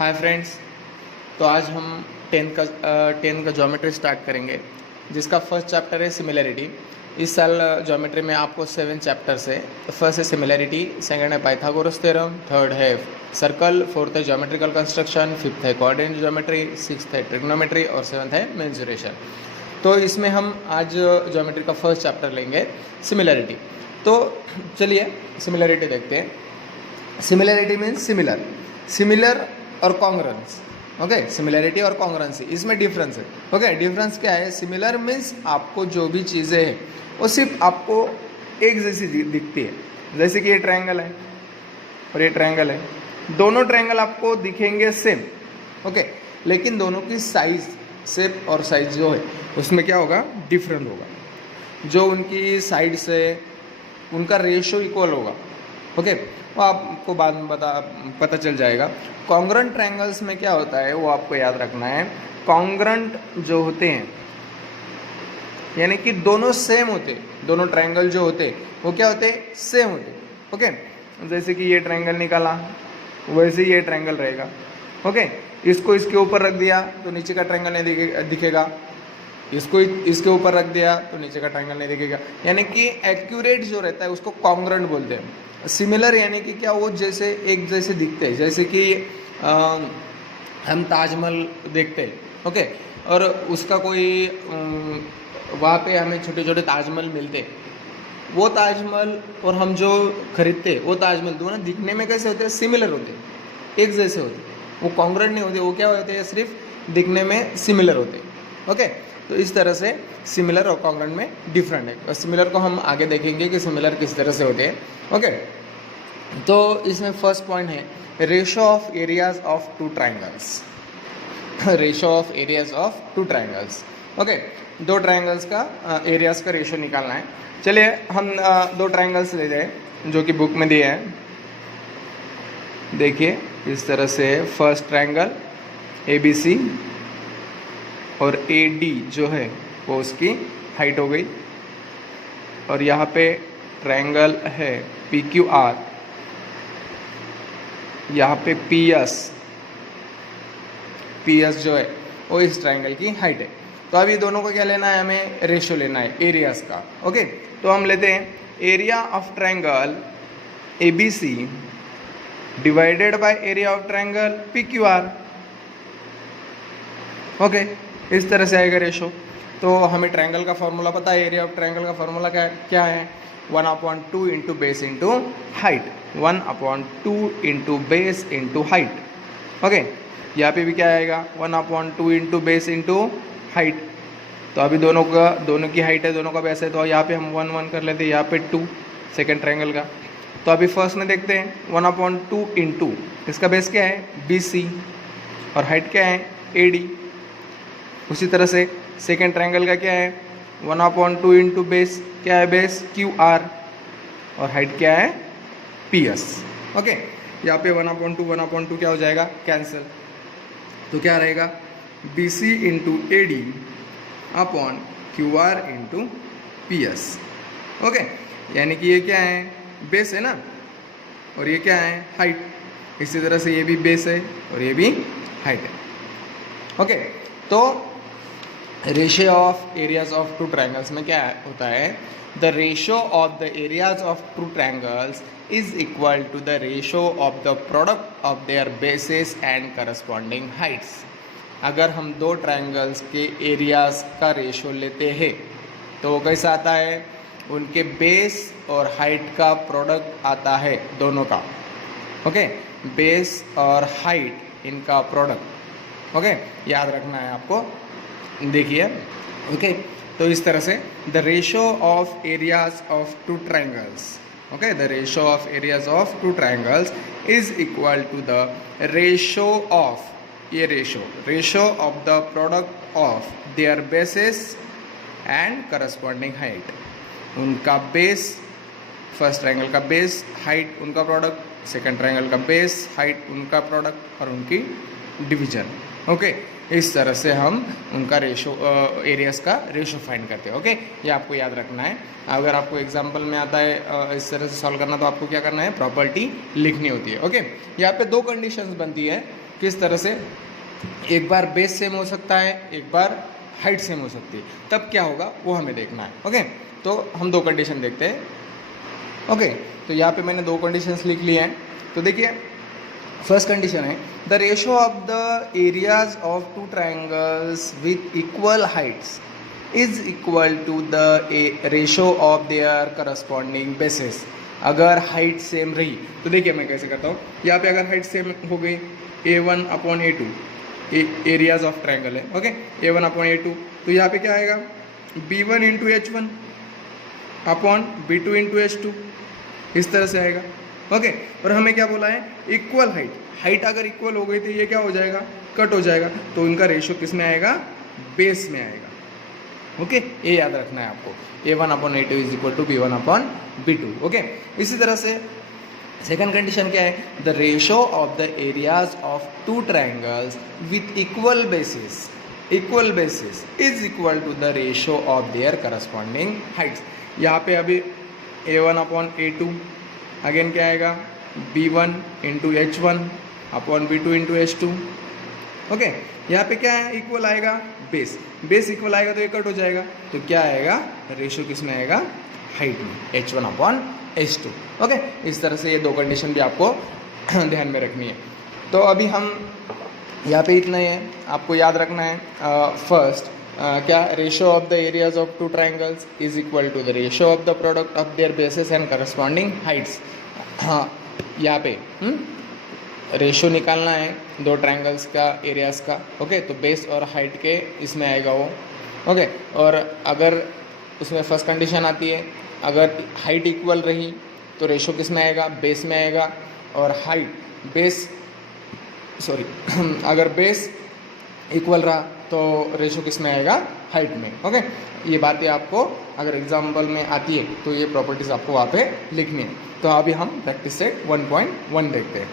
Hi friends. तो आज हम टेंथ का ज्योमेट्री स्टार्ट करेंगे, जिसका फर्स्ट चैप्टर है सिमिलैरिटी। इस साल ज्योमेट्री में आपको 7 चैप्टर्स है। फर्स्ट है सिमिलैरिटी, सेकंड है पाइथागोरस थ्योरम, थर्ड है सर्कल, फोर्थ है ज्योमेट्रिकल कंस्ट्रक्शन, फिफ्थ है कोऑर्डिनेट ज्योमेट्री, सिक्स्थ है ट्रिग्नोमेट्री और सेवंथ है मेंसुरेशन। तो इसमें हम आज ज्योमेट्री का फर्स्ट चैप्टर लेंगे सिमिलैरिटी। तो चलिए सिमिलैरिटी देखते हैं। सिमिलैरिटी मीन्स सिमिलर और कॉन्ग्रुएंस। ओके, सिमिलैरिटी और कॉन्ग्रुएंसी, इसमें डिफरेंस है। ओके, डिफरेंस क्या है? सिमिलर मीन्स आपको जो भी चीज़ें हैं वो सिर्फ आपको एक जैसी दिखती है। जैसे कि ये ट्रायंगल है और ये ट्रायंगल है, दोनों ट्रायंगल आपको दिखेंगे सेम। ओके, लेकिन दोनों की साइज, शेप और साइज जो है उसमें क्या होगा? डिफरेंट होगा। जो उनकी साइड से उनका रेशो इक्वल होगा। ओके, वो आपको बाद में पता चल जाएगा। कॉन्ग्रुएंट ट्रायंगल्स में क्या होता है वो आपको याद रखना है। कॉन्ग्रुएंट जो होते हैं यानी कि दोनों सेम होते, दोनों ट्रायंगल जो होते वो क्या होते? सेम होते। ओके, जैसे कि ये ट्रायंगल निकाला वैसे ही ये ट्रायंगल रहेगा। ओके, इसको इसके ऊपर रख दिया तो नीचे का ट्रायंगल नहीं दिखेगा, इसको इसके ऊपर रख दिया तो नीचे का ट्रायंगल नहीं दिखेगा। यानी कि एक्यूरेट जो रहता है उसको कॉन्ग्रुएंट बोलते हैं। सिमिलर यानी कि क्या, वो जैसे एक जैसे दिखते हैं। जैसे कि हम ताजमहल देखते हैं, ओके, और उसका कोई वहाँ पे हमें छोटे छोटे ताजमहल मिलते हैं। वो ताजमहल और हम जो खरीदते हैं वो ताजमहल दोनों दिखने में कैसे होते हैं? सिमिलर होते हैं, एक जैसे होते हैं। वो कॉन्ग्रुएंट नहीं होते, वो क्या होते हैं? सिर्फ दिखने में सिमिलर होते हैं। ओके, तो इस तरह से सिमिलर और कॉन्ग्रुएंट में डिफरेंट है। और सिमिलर को हम आगे देखेंगे कि सिमिलर किस तरह से होते हैं। ओके, तो इसमें फर्स्ट पॉइंट है ratio of areas of two triangles. Ratio of areas of two triangles. Okay, दो ट्रायंगल्स का एरियाज का रेशो निकालना है। चलिए हम दो ट्रायंगल्स ले जाए जो कि बुक में दिए हैं। देखिए इस तरह से फर्स्ट ट्रायंगल ABC और AD जो है वो उसकी हाइट हो गई, और यहाँ पे ट्रायंगल है PQR, यहाँ पे PS जो है वो इस ट्रायंगल की हाइट है। तो अब ये दोनों को क्या लेना है? हमें रेशियो लेना है एरियाज का। ओके, तो हम लेते हैं area of triangle ABC divided by area of triangle PQR। Okay, इस तरह से आएगा रेशो। तो हमें ट्रायंगल का फॉर्मूला पता है, एरिया ऑफ ट्रायंगल का फॉर्मूला क्या है? 1/2 into base into height. 1/2 into base into height. Okay, यहाँ पे भी क्या आएगा? 1/2 इंटू बेस इंटू हाइट। तो अभी दोनों की हाइट है, दोनों का बेस है, तो यहाँ पे हम 1 कर लेते हैं, यहाँ पे 2 सेकेंड ट्रायंगल का। तो अभी फर्स्ट में देखते हैं 1/2 इंटू इसका बेस क्या है? BC और हाइट क्या है? AD। उसी तरह से सेकेंड ट्रायंगल का क्या है? 1/2 इंटू बेस क्या है? बेस QR और हाइट क्या है? PS। ओके, यहाँ पे 1/2 क्या हो जाएगा? कैंसिल। तो क्या रहेगा? BC into AD upon QR into PS। Okay, यानी कि ये क्या है? बेस है ना, और ये क्या है? हाइट। इसी तरह से ये भी बेस है और ये भी हाइट है। ओके, तो ratio of areas of two triangles में क्या होता है? The ratio of the areas of two triangles is equal to the ratio of the product of their bases and corresponding heights. अगर हम दो ट्रायंगल्स के एरियाज का रेशियो लेते हैं तो वो कैसा आता है? उनके बेस और हाइट का प्रोडक्ट आता है, दोनों का। ओके, बेस और हाइट इनका प्रोडक्ट। ओके, याद रखना है आपको। देखिए, ओके, तो इस तरह से the ratio of areas of two triangles, okay, the ratio of areas of two triangles is equal to the ratio of, ये ratio of the product of their bases and corresponding height. उनका base, first triangle का base, height उनका product, second triangle का base, height उनका product और उनकी division. Okay, इस तरह से हम उनका रेशो एरियाज का रेशो फाइंड करते हैं। ओके, ये आपको याद रखना है। अगर आपको एग्जाम्पल में आता है इस तरह से सॉल्व करना, तो आपको क्या करना है? प्रॉपर्टी लिखनी होती है। ओके, यहाँ पे दो कंडीशंस बनती है। किस तरह से, एक बार बेस सेम हो सकता है, एक बार हाइट सेम हो सकती है, तब क्या होगा वो हमें देखना है। ओके, तो हम दो कंडीशन देखते हैं। ओके, तो यहाँ पे मैंने दो कंडीशंस लिख लिए हैं। तो देखिए, फर्स्ट कंडीशन है the ratio of the areas of two triangles with equal heights is equal to the ratio of their corresponding bases. अगर हाइट सेम रही तो देखिए मैं कैसे करता हूँ, यहाँ पे अगर हाइट सेम हो गई A1 upon A2, areas of triangle है, ओके, A1 अपॉन A2, तो यहाँ पे क्या आएगा B1 into H1 upon B2 into H2, इस तरह से आएगा। ओके, और हमें क्या बोला है, इक्वल हाइट। हाइट अगर इक्वल हो गई तो ये क्या हो जाएगा, कट हो जाएगा, तो इनका रेशियो किस में आएगा, बेस में आएगा। ओके, ये याद रखना है आपको, A1 upon A2 is equal to B1 upon B2। Okay, इसी तरह से सेकंड कंडीशन क्या है, the ratio of the areas of two triangles with equal bases is equal to the ratio of their corresponding heights. यहाँ पे अभी A1 upon A2, again क्या आएगा B1 into H1 upon B2 into H2। Okay, यहाँ पे क्या है, equal आएगा, बेस इक्वल आएगा तो ये कट हो जाएगा, तो क्या आएगा, रेशियो किस में आएगा, हाइट में, H1 अपॉन H2। ओके, इस तरह से ये दो कंडीशन भी आपको ध्यान में रखनी है। तो अभी हम यहाँ पे इतना ही है, आपको याद रखना है। फर्स्ट क्या, ratio of the areas of two triangles is equal to the ratio of the product of their bases and corresponding heights. हाँ, यहाँ पे रेशियो निकालना है दो ट्राइंगल्स का एरियाज का। ओके, तो बेस और हाइट के इसमें आएगा वो। ओके, और अगर उसमें फर्स्ट कंडीशन आती है, अगर हाइट इक्वल रही तो रेशियो किस में आएगा, बेस में आएगा, और अगर बेस इक्वल रहा तो रेशियो किस में आएगा, हाइट में। ओके, ये बातें आपको अगर एग्जाम्पल में आती है तो ये प्रॉपर्टीज़ आपको वहाँ पे लिखनी है। तो अभी हम प्रैक्टिस सेट 1.1 देखते हैं।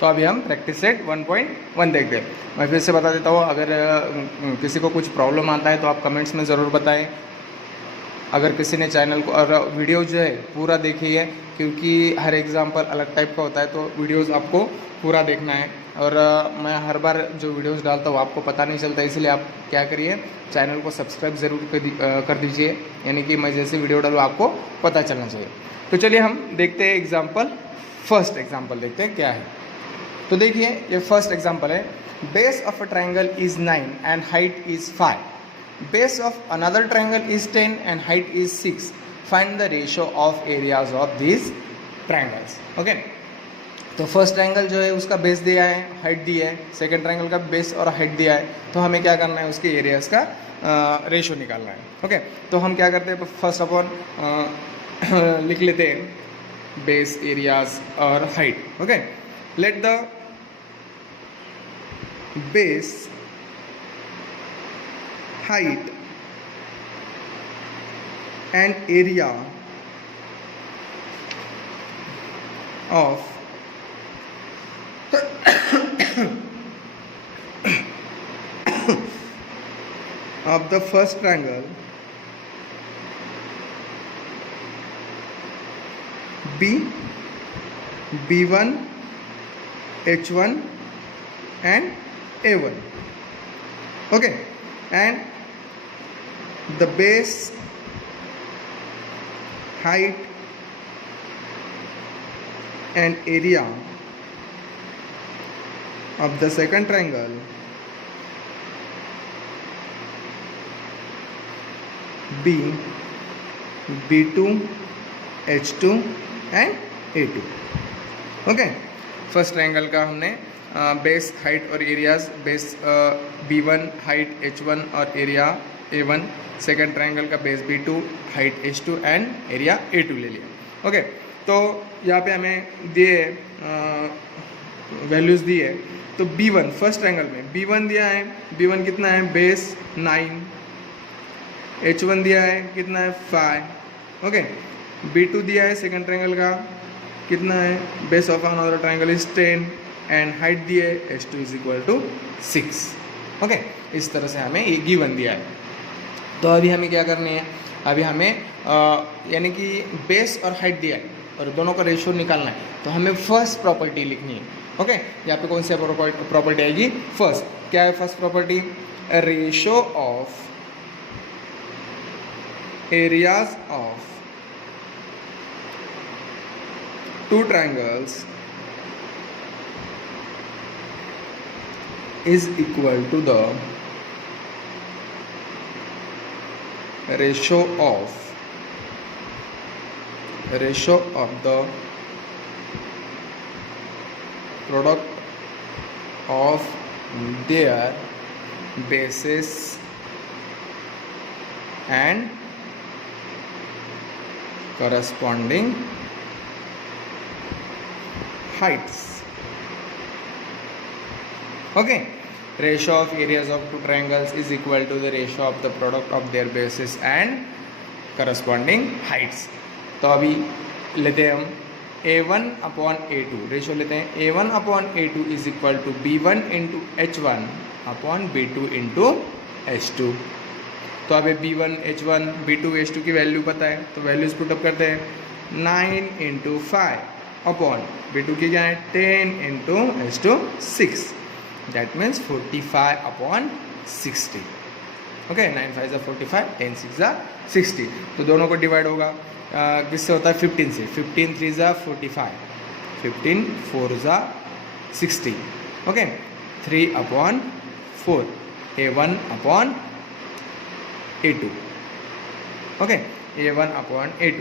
तो अभी हम प्रैक्टिस सेट 1.1 देखते हैं। मैं फिर से बता देता हूँ, अगर किसी को कुछ प्रॉब्लम आता है तो आप कमेंट्स में ज़रूर बताएं। अगर किसी ने चैनल को और वीडियो जो है पूरा देखी है, क्योंकि हर एग्जाम्पल अलग टाइप का होता है, तो वीडियोस आपको पूरा देखना है। और मैं हर बार जो वीडियोस डालता हूँ आपको पता नहीं चलता, इसलिए आप क्या करिए, चैनल को सब्सक्राइब ज़रूर कर दीजिए, यानी कि मैं जैसे वीडियो डालूँ आपको पता चलना चाहिए। तो चलिए हम देखते हैं एग्जाम्पल, फर्स्ट एग्जाम्पल देखते हैं क्या है। तो देखिए, ये फर्स्ट एग्जाम्पल है, base of a triangle is 9 and height is 5, base of another triangle is 10 and height is 6, find the ratio of areas of this triangles. Okay, तो फर्स्ट ट्राइंगल जो है उसका बेस दिया है, हाइट दिया है, second triangle का base और हाइट दिया है, तो हमें क्या करना है, उसके एरियाज का रेशियो निकालना है। ओके, तो हम क्या करते हैं, फर्स्ट अपॉन लिख लेते हैं बेस, एरियाज और height. Okay, let the base, height and area of of the first triangle B, B1, H1 and A1. Okay, and the base, height and area of the second triangle B, B2, H2 and A2. Okay, first triangle का हमने base, height और areas, base B1, height H1 और area A1, second triangle का base B2, height H2 and area A2 ले लिया। Okay, तो यहाँ पे हमें दिए वैल्यूज़ दी है। तो B1 फर्स्ट ट्रायंगल में B1 दिया है, B1 कितना है, बेस 9, H1 दिया है कितना है 5। ओके, B2 दिया है सेकंड ट्रायंगल का कितना है, base of another triangle is 10 and height दिए H2 is equal to 6। Okay, इस तरह से हमें ये गिवन दिया है। तो अभी हमें क्या करनी है, अभी हमें यानी कि बेस और हाइट दिया है और दोनों का रेशियो निकालना है। तो हमें फर्स्ट प्रॉपर्टी लिखनी है। ओके, यहाँ पे कौन सी प्रॉपर्टी आएगी? फर्स्ट, क्या है first property? Ratio of areas of two triangles is equal to the ratio of the product of their bases and corresponding heights. Okay, ratio of areas of two triangles is equal to the ratio of the product of their bases and corresponding heights. तो अभी लेते हैं हम a1 upon a2, ratio लेते हैं a1 upon a2 is equal to b1 into h1 upon b2 into h2. तो अब b1 h1 b2 h2 की वैल्यू पता है, तो वैल्यूज पुटअप करते हैं 9 इंटू 5 अपॉन b2 की क्या है 10 into h2 6. That means 45 upon 60. Okay, 9 5 is 45, 10 6 is 60. तो दोनों को डिवाइड होगा किससे होता है? 15 से. 15 3 is 45, 15 4 is 60. Okay, 3 upon 4, a1 upon a2. Okay, a1 upon a2.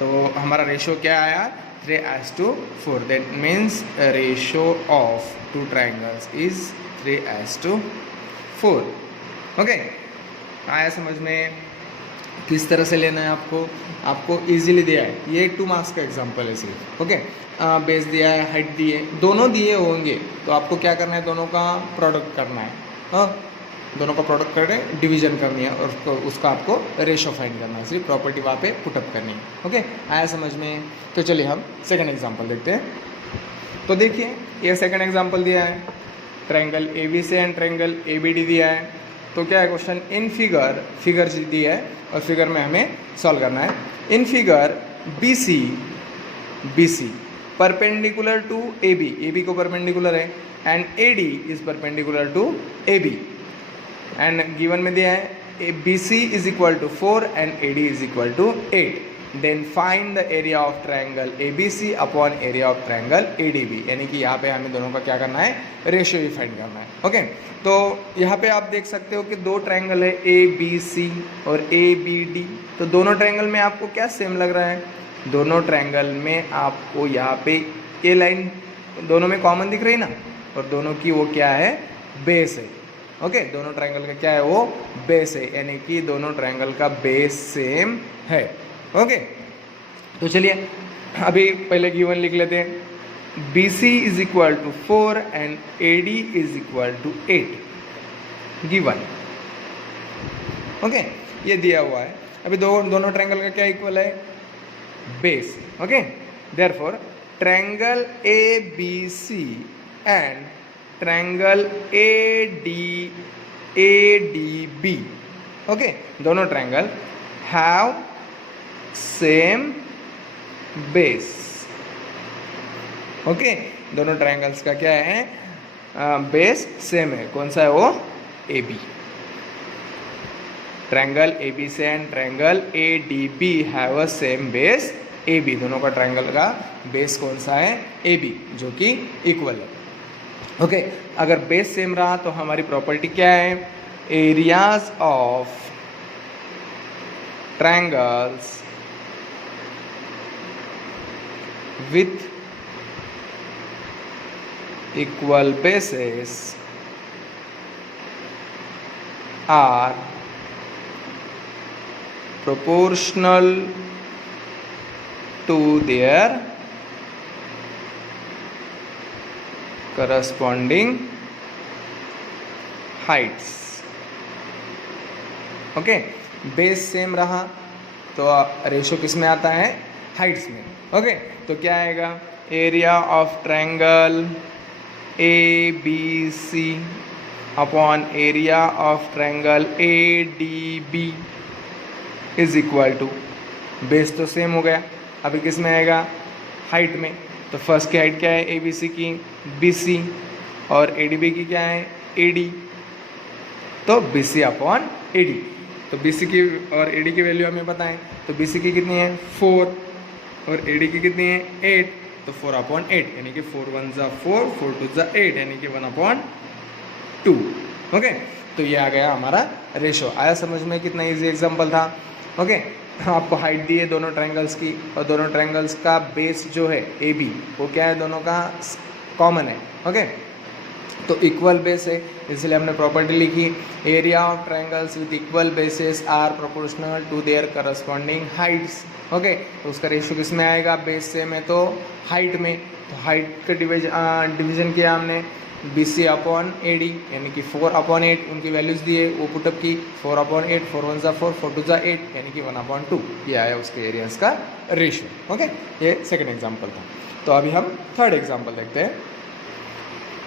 तो हमारा रेशियो क्या आया? 3:4. That means ratio of two triangles is 3:4. Okay, आया समझ में? किस तरह से लेना है आपको इजीली दिया है. ये 2 मार्क्स का एग्जांपल है सिर्फ. ओके, बेस दिया है, हाइट दिए, दोनों दिए होंगे, तो आपको क्या करना है? दोनों का प्रोडक्ट करना है. हाँ, दोनों का प्रोडक्ट करके डिवीजन करनी है और उसका आपको रेशो फाइंड करना है, सिर्फ प्रॉपर्टी वहाँ पे पुटअप करनी है. ओके, आया समझ में? तो चलिए हम सेकंड एग्जांपल देखते हैं. तो देखिए, ये सेकंड एग्जांपल दिया है, triangle ABC and triangle ABD दिया है. तो क्या है क्वेश्चन? इन फिगर दी है और फिगर में हमें सॉल्व करना है. In figure BC perpendicular to AB को परपेंडिकुलर है, and AD is perpendicular to AB. And given में दिया है BC is equal to 4 and AD is equal to 8. Then find the area of triangle ABC upon area of triangle ADB. यानी कि यहाँ पे हमें दोनों का क्या करना है? रेशियो ही फाइंड करना है. ओके, तो यहाँ पे आप देख सकते हो कि 2 ट्रायंगल है ABC और ABD. तो दोनों ट्रायंगल में आपको क्या सेम लग रहा है? दोनों ट्रायंगल में आपको यहाँ पे ये लाइन दोनों में कॉमन दिख रही ना, और दोनों की वो क्या है? बेस है. ओके, दोनों ट्रायंगल का क्या है? वो बेस है, यानी कि दोनों ट्रायंगल का बेस सेम है. ओके, तो चलिए अभी पहले गिवन लिख लेते हैं. BC is equal to 4 and AD is equal to 8 given. Okay, ये दिया हुआ है. अभी दोनों ट्रायंगल का क्या इक्वल है? Base. Okay, therefore triangle ABC and triangle ADB. Okay, दोनों triangle have same base. Okay, दोनों ट्रायंगल्स का क्या है? बेस सेम है. कौन सा है वो? AB. Triangle ABC and triangle ADB have a same base AB. दोनों का ट्रायंगल का बेस कौन सा है? AB, जो कि इक्वल है. ओके, अगर बेस सेम रहा तो हमारी प्रॉपर्टी क्या है? Areas of triangles with equal bases are proportional to their corresponding heights. Okay, base same रहा तो रेशो किस में आता है? हाइट्स में. ओके, तो क्या आएगा? Area of triangle ABC upon area of triangle ADB is equal to, base तो सेम हो गया, अभी किस में आएगा? हाइट में. तो फर्स्ट की हाइट क्या है? ABC की BC और ADB की क्या है AD, तो BC अपॉन AD। तो BC की और AD की वैल्यू हमें पता है, तो BC की कितनी है 4 और AD की कितनी है 8, तो 4 अपॉन 8 यानी कि 4 1 ज़ा 4, 4 2 ज़ा 8 यानी कि 1 अपॉन 2। ओके, तो ये आ गया हमारा रेशो। आया समझ में? कितना इजी एग्जांपल था। ओके, आपको हाइट दी है दोनों ट्रायंगल्स की और दोनों ट्रायंगल्स का बेस जो है AB वो क्या है, दोनों का कॉमन है। ओके, तो इक्वल बेस है इसलिए हमने प्रॉपर्टी लिखी, area of triangles with equal bases are proportional to their corresponding heights. Okay, तो उसका रेशियो किस में आएगा, बेस से में तो हाइट में। तो हाइट का डिवीजन किया हमने BC अपॉन AD यानी कि 4 अपॉन 8, उनकी वैल्यूज़ दिए वो पुटअप की, 4 अपॉन 8, 4 1 ज़ा 4, 4 2 ज़ा 8 यानी कि 1 अपॉन 2, ये आया उसके एरियाज का रेशियो। ओके, ये सेकंड एग्जांपल था। तो अभी हम थर्ड एग्जांपल देखते हैं।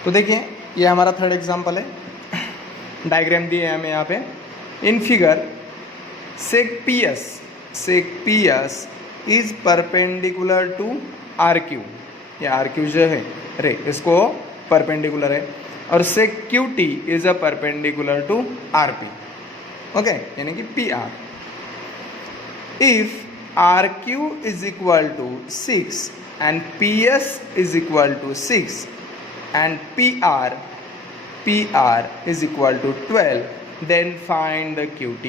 तो देखिए ये हमारा थर्ड एग्जांपल है, डायग्राम दिए है हमें यहाँ पे। इन फिगर सेक PS is perpendicular to RQ, ये RQ जो है रे इसको परपेंडिकुलर है, और सेक QT is a perpendicular to RP। Okay, यानी कि PR। If RQ is equal to 6 and PS is equal to 6 and PR is equal to 12, then find the QT।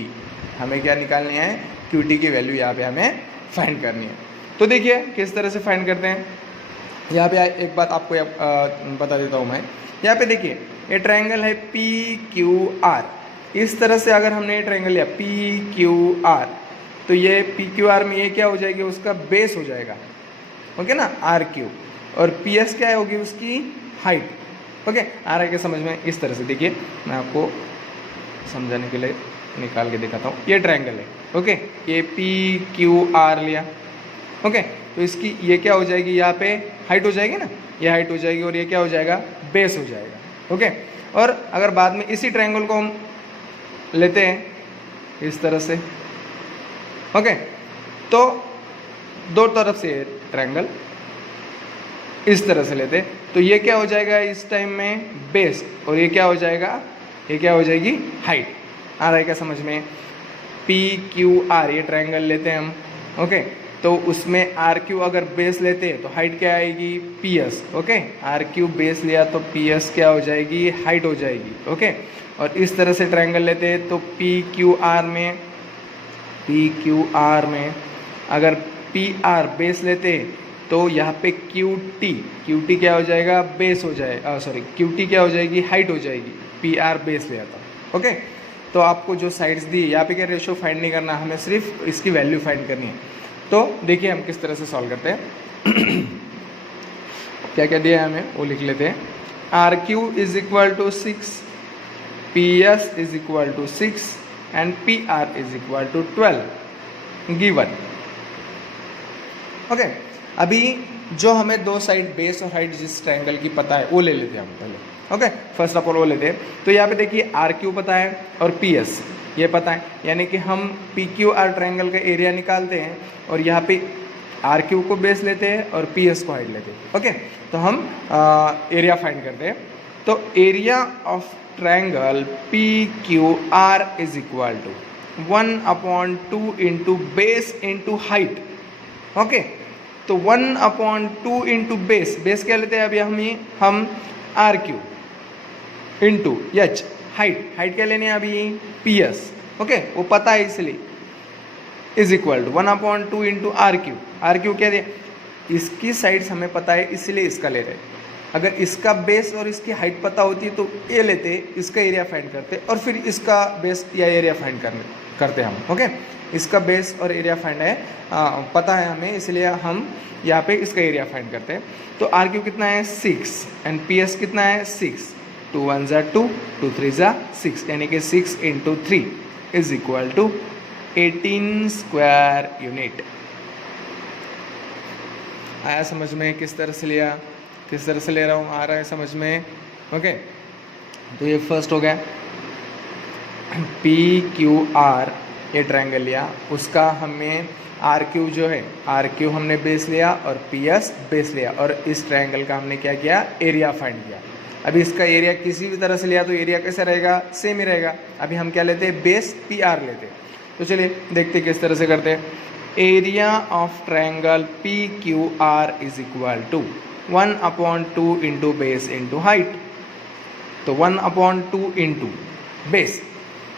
हमें क्या निकालनी है, QT की वैल्यू यहाँ पे हमें फाइंड करनी है। तो देखिए किस तरह से फाइंड करते हैं। यहाँ पे एक बात आपको बता देता हूँ मैं। यहाँ पे देखिए ये ट्रायंगल है PQR, इस तरह से अगर हमने ये ट्रायंगल लिया PQR, तो ये PQR में ये क्या हो जाएगी, उसका बेस हो जाएगा। ओके ना, RQ, और PS क्या होगी, उसकी हाइट। ओके, आ रहा है क्या समझ में? इस तरह से देखिए मैं आपको समझाने के लिए निकाल के दिखाता हूँ। ये ट्रायंगल है, ओके, ये PQR लिया। ओके, तो इसकी ये क्या हो जाएगी, यहाँ पे हाइट हो जाएगी ना, ये हाइट हो जाएगी और ये क्या हो जाएगा, बेस हो जाएगा। ओके, और अगर बाद में इसी ट्रायंगल को हम लेते हैं इस तरह से, ओके, तो दो तरफ से ट्रायंगल इस तरह से लेते, तो ये क्या हो जाएगा इस टाइम में बेस, और ये क्या हो जाएगा, ये क्या हो जाएगी हाइट। आ रहा है क्या समझ में? PQR ये ट्रायंगल लेते हैं हम। ओके, तो उसमें RQ अगर बेस लेते हैं तो हाइट क्या आएगी, PS। ओके, RQ बेस लिया तो PS क्या हो जाएगी, हाइट हो जाएगी। ओके, और इस तरह से ट्रायंगल लेते हैं तो PQR में अगर PR बेस लेते हैं तो यहाँ पे QT क्या हो जाएगा, बेस हो जाएगा, सॉरी QT क्या हो जाएगी, हाइट हो जाएगी। PR बेस लिया था। ओके, तो आपको जो साइड्स दी यहाँ पे क्या रेशियो फाइंड नहीं करना, हमें सिर्फ इसकी वैल्यू फाइंड करनी है। तो देखिए हम किस तरह से सॉल्व करते हैं। क्या क्या दिया है हमें वो लिख लेते हैं। RQ is equal to 6, PS is equal to 6 and PR is equal to 12 given. Okay, अभी जो हमें दो साइड बेस और हाइट जिस ट्रायंगल की पता है वो ले लेते हैं हम पहले। ओके, फर्स्ट ऑफ ऑल वो लेते हैं। तो यहाँ पे देखिए RQ पता है और PS ये पता है, यानी कि हम PQR ट्रायंगल का एरिया निकालते हैं और यहाँ पे RQ को बेस लेते हैं और PS को हाइट लेते हैं। ओके, तो हम एरिया फाइंड करते हैं। तो area of triangle PQR is equal to 1/2 into base into height. Okay, तो 1/2 इंटू बेस क्या लेते हैं अभी हम RQ इंटू H हाइट क्या लेनी है अभी PS। ओके, वो पता है इसलिए is equal to 1/2 into RQ क्या दे, इसकी साइड्स हमें पता है इसलिए इसका ले रहे हैं। अगर इसका बेस और इसकी हाइट पता होती है तो ये लेते, इसका एरिया फाइंड करते और फिर इसका बेस या एरिया फाइंड करते हम। ओके, इसका बेस और एरिया फाइंड है पता है हमें, इसलिए हम यहाँ पे इसका एरिया फाइंड करते हैं। तो RQ कितना है 6 एंड PS कितना है 6, 2 1 ज़ा 2, 2 3 ज़ा 6 यानी कि 6 into 3 is equal to 18 square unit. आया समझ में किस तरह से लिया, किस तरह से ले रहा हूँ, आ रहा है समझ में? ओके, तो ये फर्स्ट हो गया PQR ये ट्रायंगल लिया, उसका हमें आर क्यू जो है, आर क्यू हमने बेस लिया और पी एस बेस लिया, और इस ट्रायंगल का हमने क्या किया, एरिया फाइंड किया। अभी इसका एरिया किसी भी तरह से लिया तो एरिया कैसा रहेगा, सेम ही रहेगा। अभी हम क्या लेते हैं, बेस पी आर लेते हैं। तो चलिए देखते किस तरह से करते हैं। Area of triangle P Q R is equal to 1/2 into base into height. तो 1/2 इंटू बेस,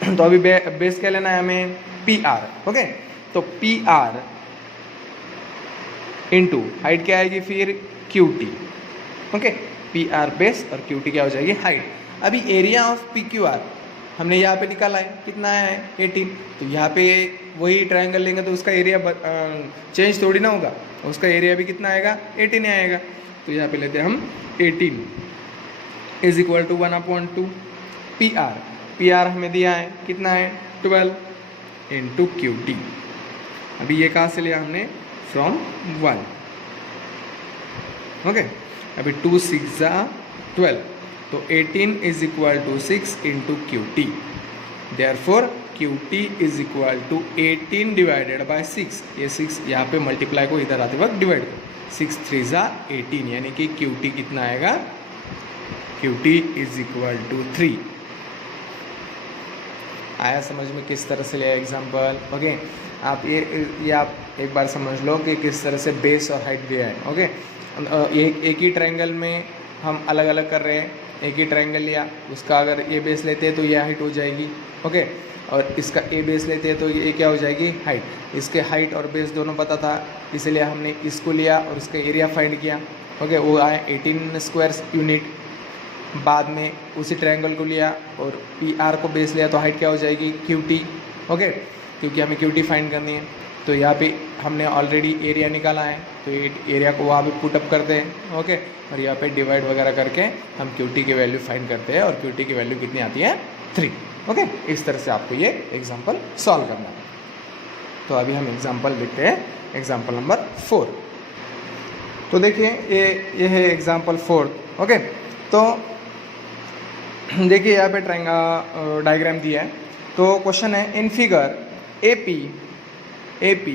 तो अभी बेस क्या लेना है हमें, पी आर। ओके, तो पी आर इंटू हाइट क्या आएगी फिर, Q T. Okay, P R base और क्यू टी क्या हो जाएगी, हाइट। अभी area of P Q are हमने यहाँ पे निकाला है, कितना है 18। तो यहाँ पे वही ट्रायंगल लेंगे तो उसका एरिया चेंज थोड़ी ना होगा, उसका एरिया भी कितना आएगा, 18 ही आएगा। तो यहाँ पे लेते हैं हम 18 is equal to 1/2 P R. P R हमें दिया है कितना है, 12 इंटू क्यू टी। अभी ये कहाँ से लिया हमने, फ्रॉम 1। ओके, अभी 2 6 12, तो 18 is equal to 6 into Q T. Therefore Q T is equal to 18 divided by 6। ये 6 यहाँ पे मल्टीप्लाई को इधर आते वक्त डिवाइड करो, 6 3 18, यानी कि क्यू टी कितना आएगा, Q T is equal to 3। आया समझ में किस तरह से लिया एग्जाम्पल। ओके, आप ये आप एक बार समझ लो कि किस तरह से बेस और हाइट दिया है। ओके, एक ही ट्रायंगल में हम अलग अलग कर रहे हैं। एक ही ट्रायंगल लिया, उसका अगर ए बेस लेते हैं तो ये हाइट हो जाएगी। ओके, और इसका ए बेस लेते हैं तो ये क्या हो जाएगी, हाइट। इसके हाइट और बेस दोनों पता था, इसलिए हमने इसको लिया और इसका एरिया फाइंड किया। ओके, वो आया 18 स्क्वायर यूनिट। बाद में उसी ट्रायंगल को लिया और पी आर को बेस लिया तो हाइट क्या हो जाएगी, क्यू टी। ओके, क्योंकि हमें क्यू टी फाइंड करनी है। तो यहाँ पे हमने ऑलरेडी एरिया निकाला है, तो ये एरिया को वहाँ पे पुटअप करते हैं। ओके, और यहाँ पे डिवाइड वगैरह करके हम क्यू टी की वैल्यू फाइंड करते हैं, और क्यू टी की वैल्यू कितनी आती है, 3। ओके, इस तरह से आपको ये एग्जाम्पल सॉल्व करना है। तो अभी हम एग्जाम्पल लिखते हैं, एग्जाम्पल नंबर 4। तो देखिए ये है एग्जाम्पल 4। ओके, तो देखिए यहाँ पे ट्रायंगल डायग्राम दिया है। तो क्वेश्चन है, in figure AP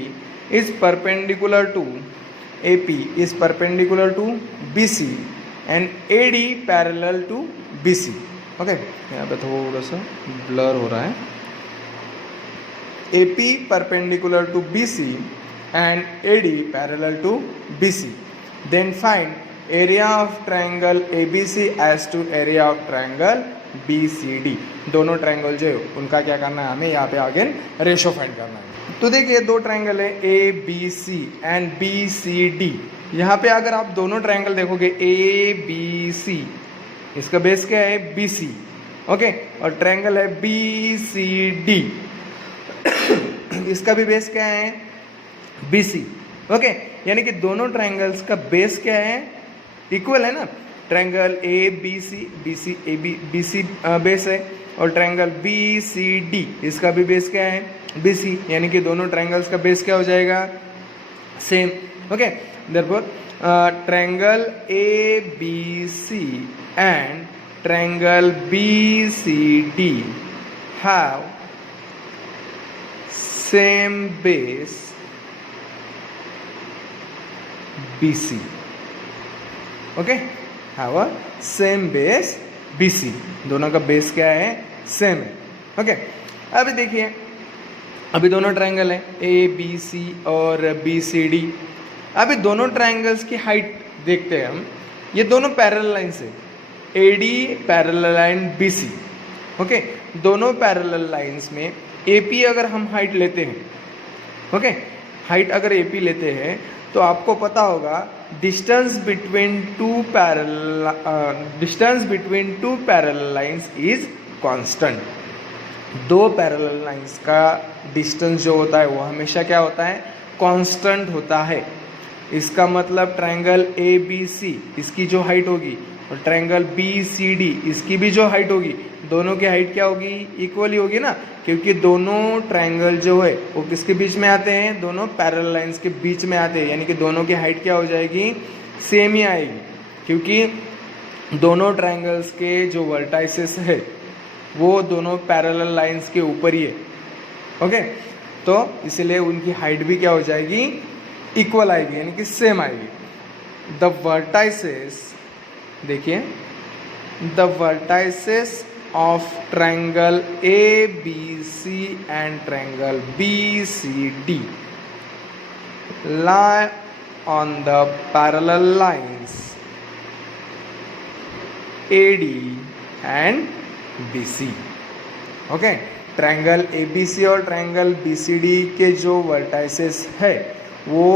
is perpendicular to BC and AD parallel to BC। Okay, यहाँ पे थोड़ा सा ब्लर हो रहा है। AP perpendicular to BC and AD parallel to BC, then find area of triangle ABC as to area of triangle BCD। दोनों triangle जो है उनका क्या करना है, हमें यहाँ पे आगे रेशो फाइंड करना है। तो देखिए दो ट्रायंगल है ABC एंड BCD। यहाँ पे अगर आप दोनों ट्रायंगल देखोगे ABC, इसका बेस क्या है, BC। ओके, और ट्रायंगल है BCD, इसका भी बेस क्या है, BC। ओके, यानी कि दोनों ट्रायंगल्स का बेस क्या है, इक्वल है ना। ट्रायंगल BC बेस है, और ट्रायंगल BCD इसका भी बेस क्या है, BC, यानी कि दोनों ट्रायंगल्स का बेस क्या हो जाएगा, same. Okay, therefore triangle ABC and triangle BCD have same base BC। Okay, have a same base BC, दोनों का बेस क्या है, सेम है। ओके, अभी देखिए अभी दोनों ट्रायंगल है ABC और BCD। अभी दोनों ट्रायंगल्स की हाइट देखते हैं हम। ये दोनों पैरेलल लाइन से, AD parallel line BC। Okay, दोनों पैरेलल लाइंस में AP अगर हम हाइट लेते हैं, ओके, हाइट अगर AP लेते हैं तो आपको पता होगा distance between two parallel lines is constant. दो पैरेलल लाइंस का डिस्टेंस जो होता है वो हमेशा क्या होता है, कांस्टेंट होता है। इसका मतलब ट्रायंगल ABC इसकी जो हाइट होगी और ट्रायंगल BCD इसकी भी जो हाइट होगी, दोनों की हाइट क्या होगी, इक्वली होगी ना, क्योंकि दोनों ट्रायंगल जो है वो किसके बीच में आते हैं, दोनों पैरेलल लाइंस के बीच में आते हैं, यानी कि दोनों की हाइट क्या हो जाएगी, सेम ही आएगी, क्योंकि दोनों ट्रायंगल्स के जो वर्टाइसेस है वो दोनों पैरेलल लाइंस के ऊपर ही है। ओके, तो इसीलिए उनकी हाइट भी क्या हो जाएगी, इक्वल आएगी, यानी कि सेम आएगी। द वर्टाइसेस, देखिए, the vertices of triangle A B C and triangle B C D lie on the parallel lines AD and BC। Okay, triangle ABC और ट्रायंगल BCD के जो वर्टाइसेस है वो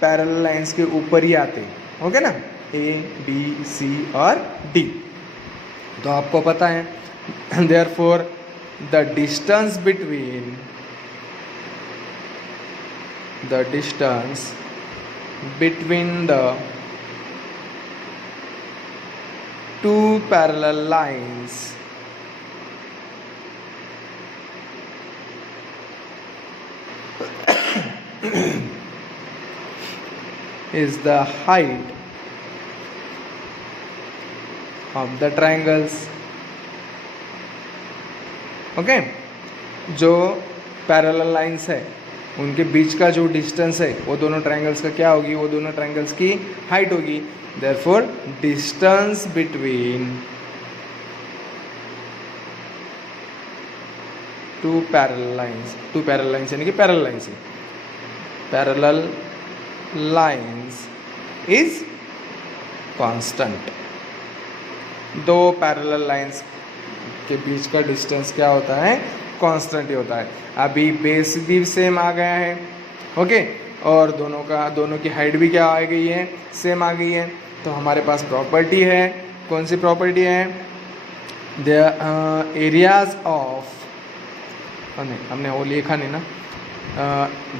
पैरेलल लाइंस के ऊपर ही आते हैं, ओके ना, A, B, C और D। तो आपको पता है therefore the distance between the two parallel lines is the height of the triangles। Okay, जो पैरेलल लाइंस है उनके बीच का जो डिस्टेंस है वो दोनों ट्रायंगल्स का क्या होगी, वो दोनों ट्रायंगल्स की हाइट होगी। Therefore distance between two parallel lines यानी कि पैरेलल लाइंस इज कांस्टेंट। दो पैरेलल लाइंस के बीच का डिस्टेंस क्या होता है, कांस्टेंट ही होता है। अभी बेस भी सेम आ गया है, ओके, और दोनों की हाइट भी क्या आ गई है, सेम आ गई है। तो हमारे पास प्रॉपर्टी है, कौन सी प्रॉपर्टी है, द एरियाज ऑफ, नहीं हमने वो लिखा नहीं ना,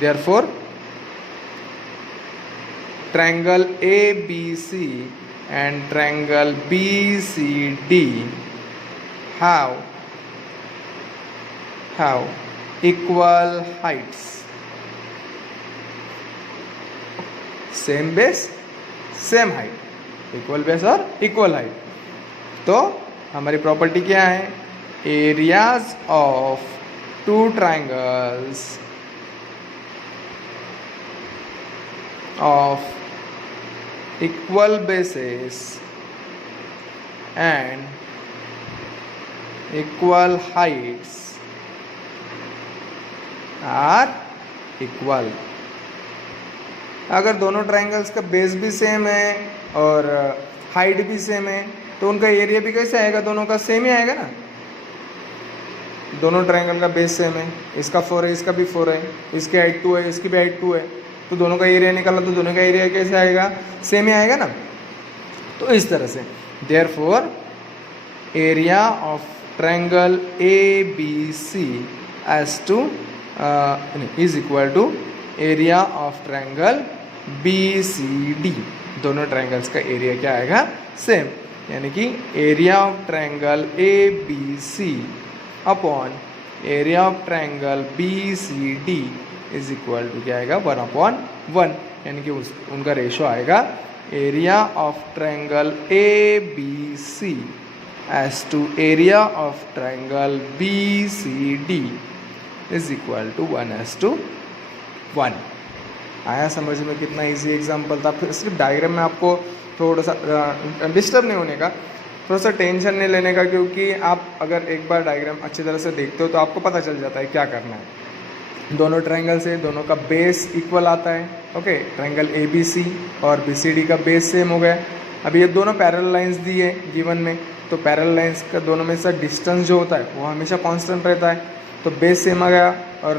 therefore triangle ABC and triangle BCD have equal heights, same base same height, equal base और equal height। तो हमारी प्रॉपर्टी क्या है, areas of two triangles of equal bases and equal heights are equal। अगर दोनों ट्रायंगल्स का base भी same है और हाइट भी सेम है तो उनका एरिया भी कैसे आएगा, दोनों का सेम ही आएगा ना। दोनों ट्रायंगल का बेस सेम है, इसका 4 है, इसका भी 4 है, इसकी हाइट 2 है, इसकी भी हाइट 2 है, तो दोनों का एरिया निकाला तो दोनों का एरिया कैसे आएगा, सेम ही आएगा ना। तो इस तरह से therefore area of triangle ABC is equal to area of triangle BCD। दोनों ट्रायंगल्स का एरिया क्या आएगा, सेम, यानी कि area of triangle ABC upon area of triangle BCD is equal to क्या आएगा, 1/1, यानी कि उनका रेशो आएगा area of triangle ABC as to area of triangle BCD is equal to 1:1। आया समझ में, कितना इजी एग्जाम्पल था। फिर सिर्फ डायग्राम में आपको थोड़ा सा डिस्टर्ब नहीं होने का, थोड़ा सा टेंशन नहीं लेने का, क्योंकि आप अगर एक बार डायग्राम अच्छी तरह से देखते हो तो आपको पता चल जाता है क्या करना है। दोनों ट्रायंगल से दोनों का बेस इक्वल आता है, ओके, ट्रायंगल ABC और BCD का बेस सेम हो गया। अब ये दोनों पैरेलल लाइंस दी है गिवन में, तो पैरेलल लाइंस का दोनों में से डिस्टेंस जो होता है वो हमेशा कांस्टेंट रहता है। तो बेस सेम आ गया और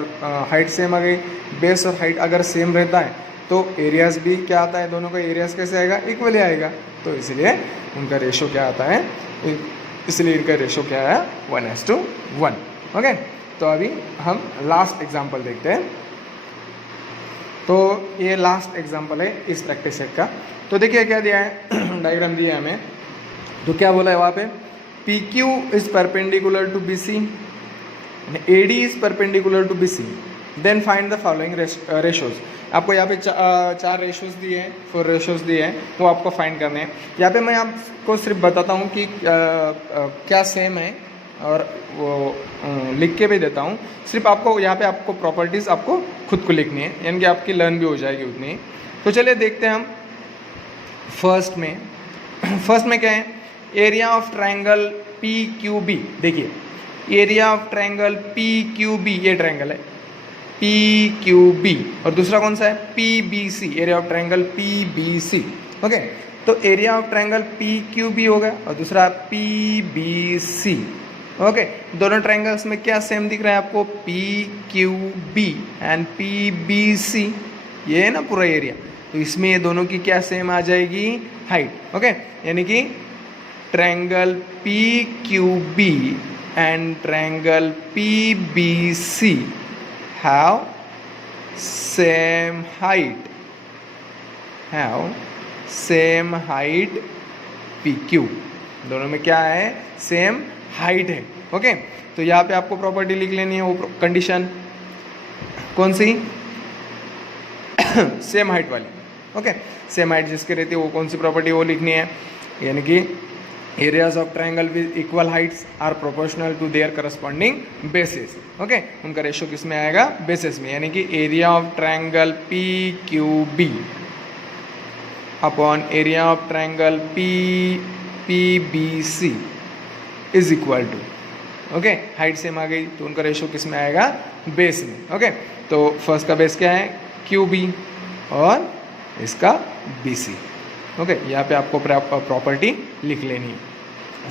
हाइट सेम आ गई। बेस और हाइट अगर सेम रहता है तो एरियाज भी क्या आता है, दोनों का एरियाज कैसे आएगा, इक्वल ही आएगा। तो इसलिए उनका रेशो क्या आता है, इसलिए इनका रेशो क्या है, 1:1। ओके, तो अभी हम लास्ट एग्जांपल देखते हैं। तो ये लास्ट एग्जांपल है इस प्रैक्टिस सेट का। तो देखिए क्या दिया है, डायग्राम दिया है हमें। तो क्या बोला है वहाँ पे, PQ is perpendicular to BC, AD is perpendicular to BC, then find the following ratios. आपको यहाँ पे 4 रेशोज दिए हैं, 4 रेशोज दिए हैं, वो आपको फाइंड करने हैं। यहाँ पे मैं आपको सिर्फ बताता हूँ कि क्या सेम है और वो लिख के भी देता हूँ। सिर्फ आपको यहाँ पे आपको प्रॉपर्टीज़ आपको खुद को लिखनी है, यानी कि आपकी लर्न भी हो जाएगी उतनी। तो चलिए देखते हैं हम फर्स्ट में क्या है, area of triangle P Q B. देखिए area of triangle P Q B, ये ट्रायंगल है पी क्यू बी, और दूसरा कौन सा है P B C, area of triangle P B C. Okay, तो area of triangle P Q B होगा और दूसरा पी बी सी। ओके, दोनों ट्रायंगल्स में क्या सेम दिख रहा है आपको, P Q B and P B C, ये है ना पूरा एरिया। तो इसमें ये दोनों की क्या सेम आ जाएगी, हाइट। ओके, यानी कि triangle P Q B and triangle P B C have same height P Q, दोनों में क्या है, सेम हाइट है। ओके, तो यहाँ पे आपको प्रॉपर्टी लिख लेनी है, वो कंडीशन कौन सी, सेम हाइट वाली। ओके, सेम हाइट जिसके रहती है वो कौन सी प्रॉपर्टी, वो लिखनी है, यानी कि areas of triangle with equal heights are proportional to their corresponding bases. Okay, उनका रेशियो किस में आएगा, बेसिस में, यानी कि area of triangle P Q B upon area of triangle P B C is equal to, okay, height same आ गई तो उनका रेशियो किस में आएगा, बेस में। ओके, तो फर्स्ट का बेस क्या है, क्यू बी, और इसका बी सी। ओके, यहाँ पे आपको प्रॉपर्टी लिख लेनी है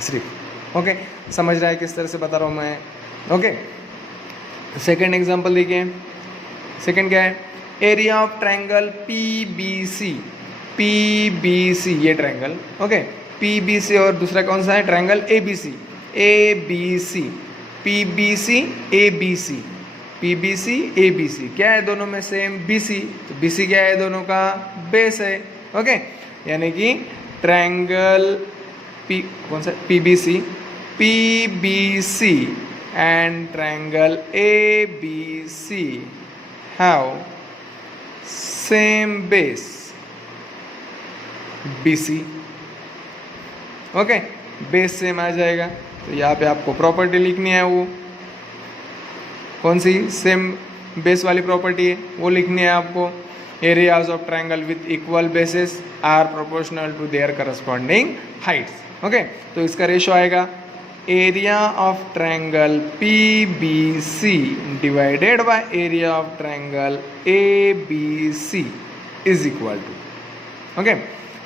सिर्फ। ओके, समझ रहा है किस तरह से बता रहा हूँ मैं। ओके, सेकेंड एग्जाम्पल देखिए, सेकेंड क्या है, area of triangle P B C, ये ट्रायंगल। ओके, पी बी सी, और दूसरा कौन सा है, triangle A B C, P B C A B C, क्या है दोनों में सेम, बी सी, तो बी सी क्या है, दोनों का बेस है। ओके, यानी कि ट्रायंगल पी, कौन सा, P B C and triangle A B C have same base B C. Okay, base same आ जाएगा, तो यहाँ पे आपको प्रॉपर्टी लिखनी है, वो कौन सी, सेम बेस वाली प्रॉपर्टी है, वो लिखनी है आपको। Areas of triangle with equal bases are proportional to their corresponding heights. Okay, तो इसका रेशियो आएगा area of triangle P B C divided by area of triangle A B C is equal to, okay,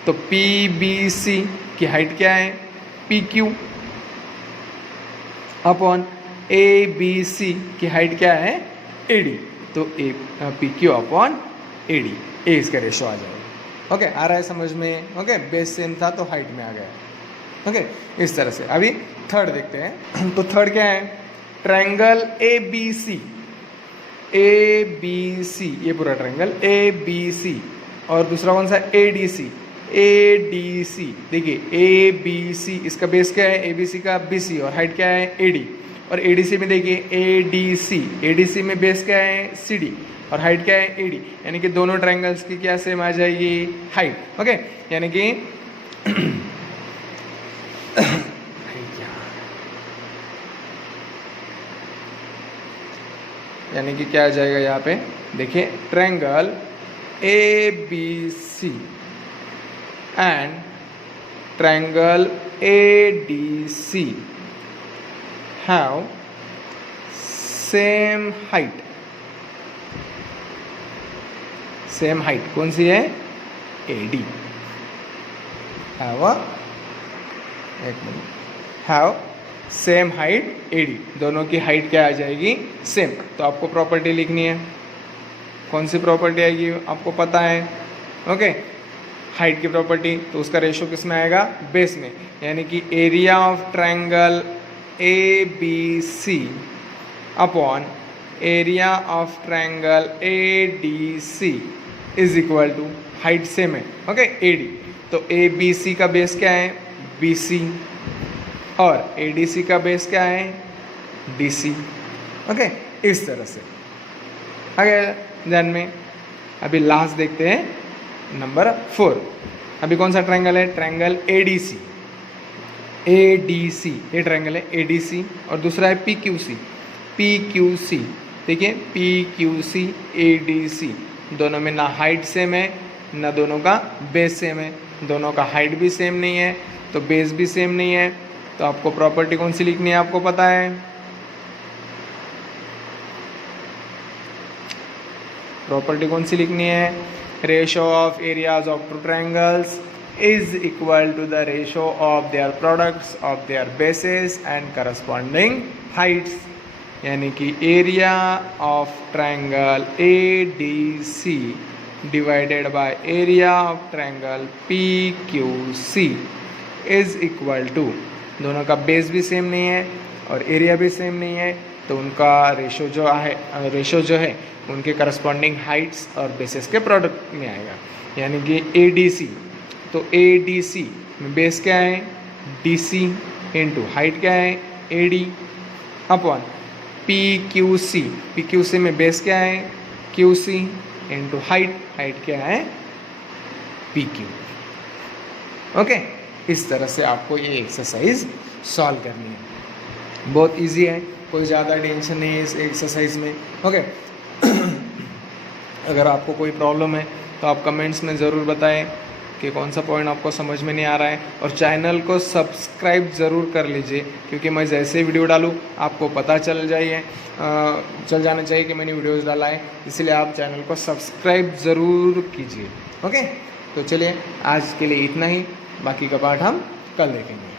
तो P B C की height क्या है, P Q, upon A B C की height क्या है, ए डी, तो ए P Q upon A D, ए इसका रेशो आ जाएगा। ओके, आ रहा है समझ में। ओके, बेस सेम था तो हाइट में आ गया। ओके, इस तरह से। अभी थर्ड देखते हैं, तो थर्ड क्या है, ट्रायंगल ए बी सी, ये पूरा ट्रायंगल ए बी सी, और दूसरा कौन सा, ए डी सी। देखिए ए बी सी, इसका बेस क्या है, ए बी सी का बी सी, और हाइट क्या है, ए डी, और ए डी सी में देखिए ए डी सी में बेस क्या है, सी डी, और हाइट क्या है, ए डी, यानी कि दोनों ट्रायंगल्स की क्या सेम आ जाएगी, हाइट। ओके, यानी कि यानी कि क्या आ जाएगा यहाँ पे, देखिए triangle A B C and triangle A D C have same height, कौन सी है, A D, have same height A D, दोनों की हाइट क्या आ जाएगी, सेम। तो आपको प्रॉपर्टी लिखनी है, कौन सी प्रॉपर्टी आएगी, आपको पता है। ओके, हाइट की प्रॉपर्टी, तो उसका रेशियो किस में आएगा, बेस में, यानी कि area of triangle A B C upon area of triangle A D C is equal to, height same है, ओके, ए डी, तो ए बी सी का बेस क्या है, बी सी, और ए डी सी का बेस क्या है, डी सी। ओके, इस तरह से आगे ध्यान में। अभी लास्ट देखते हैं नंबर 4। अभी कौन सा ट्रायंगल है, triangle A D C. ADC, ये ट्रायंगल है ADC, और दूसरा है PQC, PQC, देखिए PQC ADC, दोनों में ना हाइट सेम है ना दोनों का बेस सेम है, दोनों का हाइट भी सेम नहीं है तो बेस भी सेम नहीं है। तो आपको प्रॉपर्टी कौन सी लिखनी है आपको पता है, प्रॉपर्टी कौन सी लिखनी है, ratio of areas of two triangles is equal to the ratio of their products of their bases and corresponding heights, यानी कि area of triangle ADC divided by area of triangle PQC is equal to, दोनों का base भी same नहीं है और area भी same नहीं है तो उनका रेशो जो है उनके करस्पॉन्डिंग हाइट्स और बेसिस के प्रोडक्ट में आएगा। यानी कि ADC, तो ADC में बेस क्या है DC इंटू हाइट क्या है AD अपॉन PQC में बेस क्या है QC इंटू हाइट क्या है PQ। ओके, इस तरह से आपको ये एक्सरसाइज सॉल्व करनी है, बहुत इजी है, कोई ज़्यादा टेंशन नहीं है इस एक्सरसाइज में। ओके अगर आपको कोई प्रॉब्लम है तो आप कमेंट्स में ज़रूर बताएं कि कौन सा पॉइंट आपको समझ में नहीं आ रहा है, और चैनल को सब्सक्राइब ज़रूर कर लीजिए क्योंकि मैं जैसे वीडियो डालूँ आपको पता चल जाना चाहिए कि मैंने वीडियोस डाला है, इसलिए आप चैनल को सब्सक्राइब ज़रूर कीजिए। ओके, तो चलिए आज के लिए इतना ही, बाकी का पार्ट हम कल देखेंगे।